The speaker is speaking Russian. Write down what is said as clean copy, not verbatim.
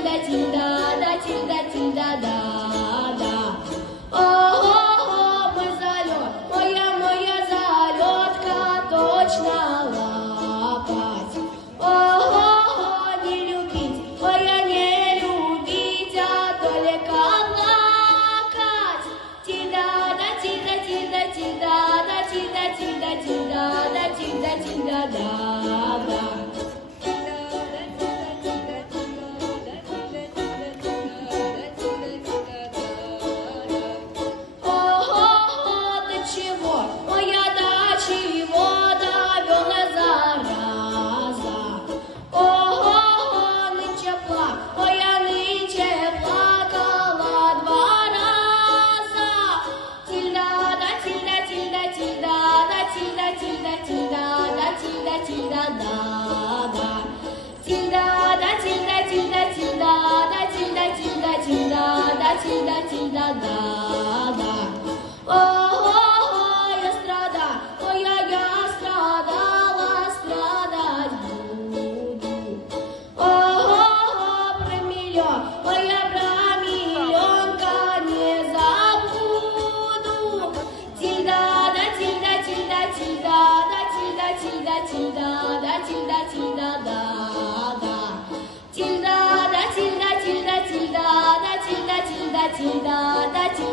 тильда, тильда, да, тильда, тильда, да, да. Ого, мой залет, моя залетка точно лапать. Ого, не любить, моя не любить, а только плакать. Тильда, да, тильда, тильда, тильда, да, тильда, тильда, тильда, да, тильда, тильда, да, да. Тильда, да,